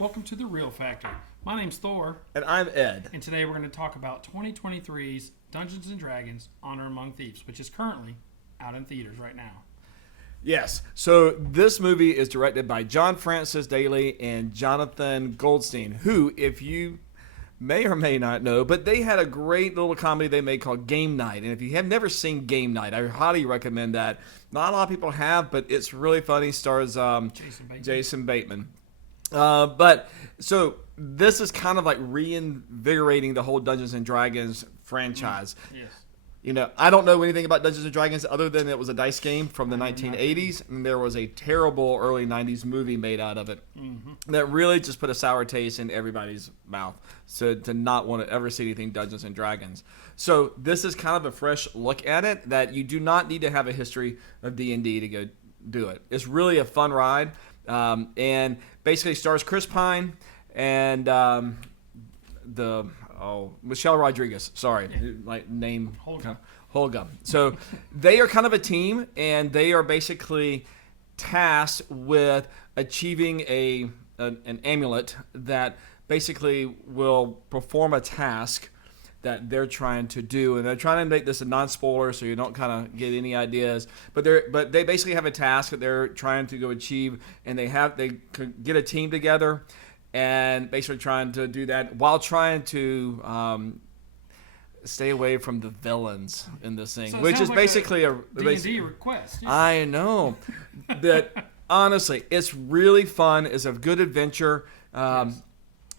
Welcome to The Real Factor. My name's Thor, And I'm Ed. and today we're going to talk about 2023's Dungeons & Dragons Honor Among Thieves, which is currently out in theaters right now. Yes. So this movie is directed by John Francis Daley and Jonathan Goldstein, who, if you may or may not know, but they had a great little comedy they made called Game Night. And if you have never seen Game Night, I highly recommend that. Not a lot of people have, but it's really funny. Stars Jason Bateman. But so this is kind of like reinvigorating the whole Dungeons and Dragons franchise. Yes. You know, I don't know anything about Dungeons and Dragons other than it was a dice game from the 1980s, and there was a terrible early 90s movie made out of it that really just put a sour taste in everybody's mouth. So to not want to ever see anything Dungeons and Dragons. So this is kind of a fresh look at it that you do not need to have a history of D&D to go do it. It's really a fun ride, and basically stars Chris Pine and Michelle Rodriguez. Sorry, like name Holga. So they are kind of a team, and they are basically tasked with achieving an amulet that basically will perform a task that they're trying to do, and they're trying to make this a non-spoiler so you don't kind of get any ideas. But they basically have a task that they're trying to go achieve, and they could get a team together and basically trying to do that while trying to stay away from the villains in this thing, So it which sounds is like basically a D&D request. Yeah. I know that honestly, it's really fun. It's a good adventure.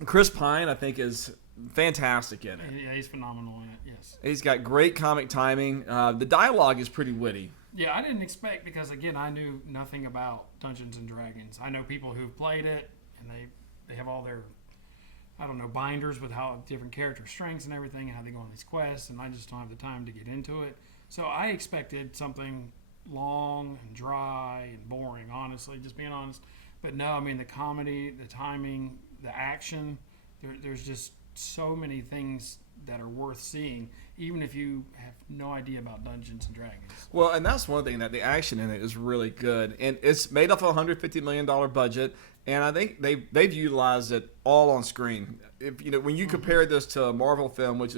Chris Pine, I think, is fantastic in it. Yeah, he's phenomenal in it, yes. He's got great comic timing. The dialogue is pretty witty. Yeah, I didn't expect, because, again, I knew nothing about Dungeons & Dragons. I know people who've played it, and they have all their, binders with how different character strengths and everything, and how they go on these quests, and I just don't have the time to get into it. So I expected something long and dry and boring, honestly, just being honest. But no, I mean, the comedy, the timing, the action, there's just so many things that are worth seeing, even if you have no idea about Dungeons & Dragons. Well, and that's one thing, that the action in it is really good. And it's made off a $150 million budget, and I think they've utilized it all on screen. When you compare this to a Marvel film, which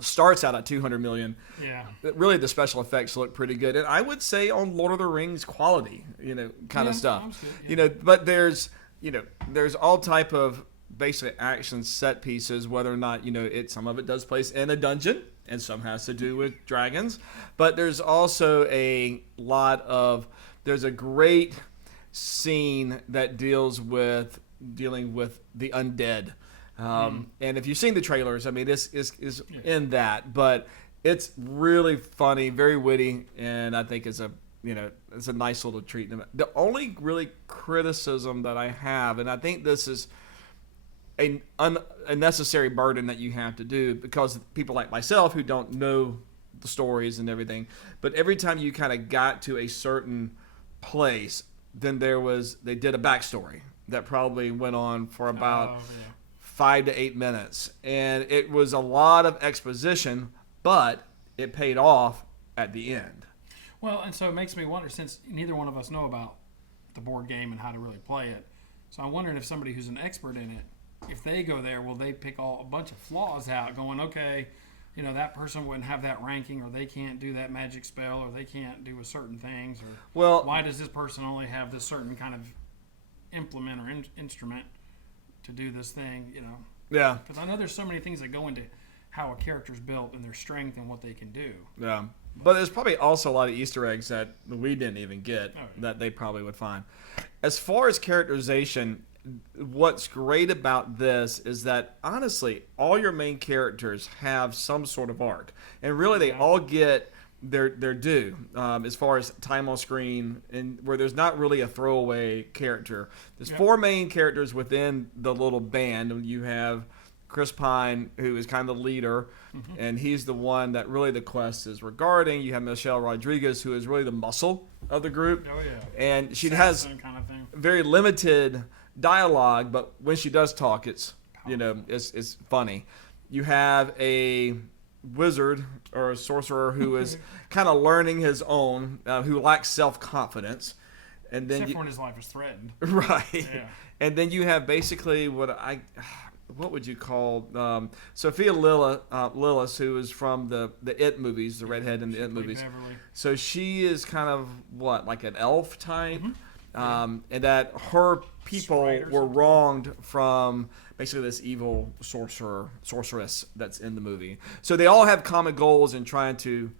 starts out at $200 million, Yeah. really the special effects look pretty good. And I would say on Lord of the Rings quality, kind of stuff. Sounds good, yeah. But there's all type of basic action set pieces, whether or not some of it does place in a dungeon and some has to do with dragons, but there's also there's a great scene that dealing with the undead, and if you've seen the trailers, I mean, this is in that, but it's really funny, very witty, and I think it's a nice little treat. The only really criticism that I have, and I think this is a necessary burden that you have to do, because people like myself who don't know the stories and everything, but every time you kind of got to a certain place, then they did a backstory that probably went on for about 5 to 8 minutes, and it was a lot of exposition, but it paid off at the end. Well, and so it makes me wonder, since neither one of us know about the board game and how to really play it, so I'm wondering if somebody who's an expert in it, if they go there, will they pick a bunch of flaws out, going, okay, that person wouldn't have that ranking, or they can't do that magic spell, or they can't do a certain things, or why does this person only have this certain kind of implement or instrument to do this thing, Yeah. Because I know there's so many things that go into how a character's built and their strength and what they can do. Yeah. But there's probably also a lot of Easter eggs that we didn't even get that they probably would find. As far as characterization, what's great about this is that, honestly, all your main characters have some sort of arc. And really, they all get their due as far as time on screen, and where there's not really a throwaway character. There's 4 main characters within the little band. You have Chris Pine, who is kind of the leader, and he's the one that really the quest is regarding. You have Michelle Rodriguez, who is really the muscle of the group. Oh, yeah. And she has kind of thing. very limited dialogue, but when she does talk, it's funny. You have a wizard or a sorcerer who is kind of learning his own, who lacks self-confidence, And then Except when his life is threatened. right. Yeah. And then you have basically what would you call Sophia Lillis, who is from the It movies, the redhead in the It movies. Beverly. So she is kind of like an elf type, Mm-hmm. and that her people Sprite or were something. wronged from basically this evil sorceress that's in the movie. So they all have common goals in trying to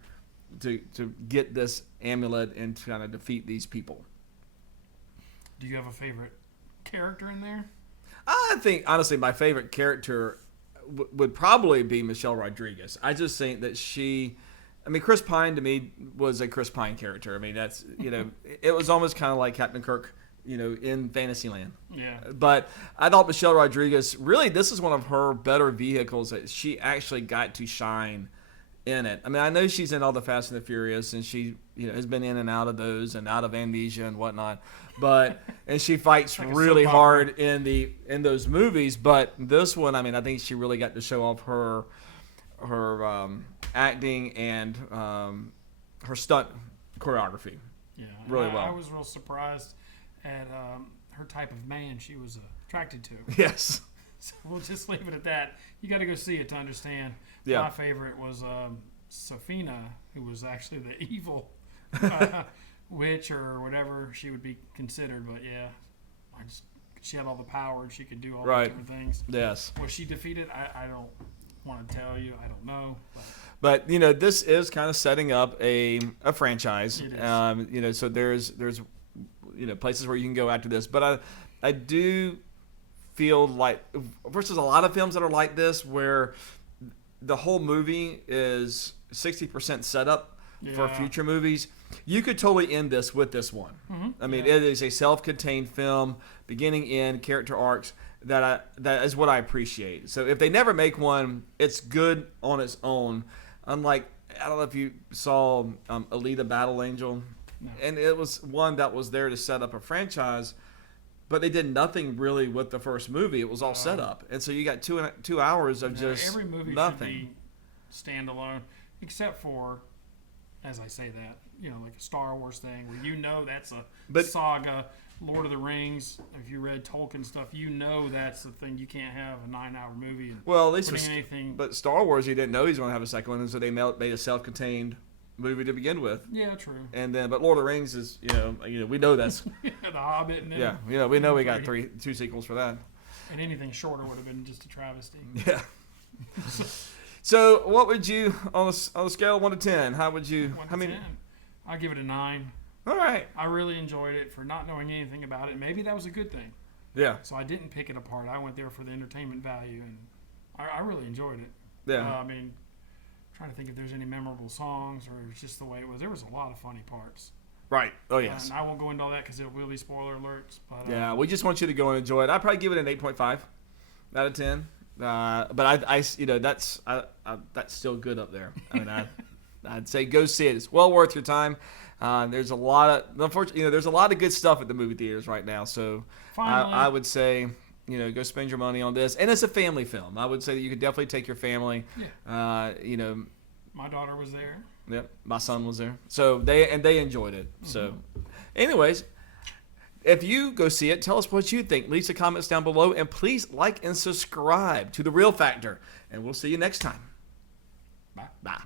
get this amulet and to kind of defeat these people. Do you have a favorite character in there? I think, honestly, my favorite character would probably be Michelle Rodriguez. I just think that Chris Pine to me was a Chris Pine character. I mean, that's, it was almost kind of like Captain Kirk, in Fantasyland. Yeah. But I thought Michelle Rodriguez, really, this is one of her better vehicles that she actually got to shine in it. I mean, I know she's in all the Fast and the Furious, and she has been in and out of those and out of Amnesia and whatnot. And she fights like a really soap hard in those movies. But this one, I mean, I think she really got to show off her acting and her stunt choreography. Yeah. Really well. I was real surprised at her type of man she was attracted to. Yes. So we'll just leave it at that. You got to go see it to understand. Yeah. My favorite was Sophina, who was actually the evil witch or whatever she would be considered. But yeah, she had all the power and she could do all the different things. Yes. Was she defeated? I don't want to tell you. I don't know. But this is kind of setting up a franchise. It is. So there's places where you can go after this. But I do feel like versus a lot of films that are like this where the whole movie is 60% setup for future movies. You could totally end this with this one. Mm-hmm. I mean, it is a self-contained film, beginning, end, character arcs. That is what I appreciate. So if they never make one, it's good on its own. Unlike, I don't know if you saw Alita Battle Angel, No. and it was one that was there to set up a franchise, but they did nothing really with the first movie. It was all set up, and so you got 2 hours of just every movie nothing. should be standalone, except for, as I say that, like a Star Wars thing where that's a saga. Lord of the Rings, if you read Tolkien stuff, that's the thing. You can't have a 9-hour movie. And Well, at least anything. But Star Wars, you didn't know he was going to have a second one, and so they made a self-contained movie to begin with. Yeah, true. And then, but Lord of the Rings is, we know that's The Hobbit and we know we got 2 sequels for that. And anything shorter would have been just a travesty. Yeah. So, what would you on a scale of 1 to 10? How would you? 1 to 10. I give it a 9. All right. I really enjoyed it for not knowing anything about it. Maybe that was a good thing. Yeah. So I didn't pick it apart. I went there for the entertainment value, and I really enjoyed it. Yeah. Trying to think if there's any memorable songs or it's just the way it was. There was a lot of funny parts. Right. Oh yes. And I won't go into all that because it will be spoiler alerts. But yeah, we just want you to go and enjoy it. I'd probably give it an 8.5 out of 10. But that's still good up there. I mean, I'd say go see it. It's well worth your time. There's a lot of, unfortunately, there's a lot of good stuff at the movie theaters right now. So I would say, go spend your money on this. And it's a family film. I would say that you could definitely take your family. Yeah. My daughter was there. Yep, my son was there. So they enjoyed it. Mm-hmm. So, anyways, if you go see it, tell us what you think. Leave some comments down below, and please like and subscribe to The Real Factor. And we'll see you next time. Bye. Bye.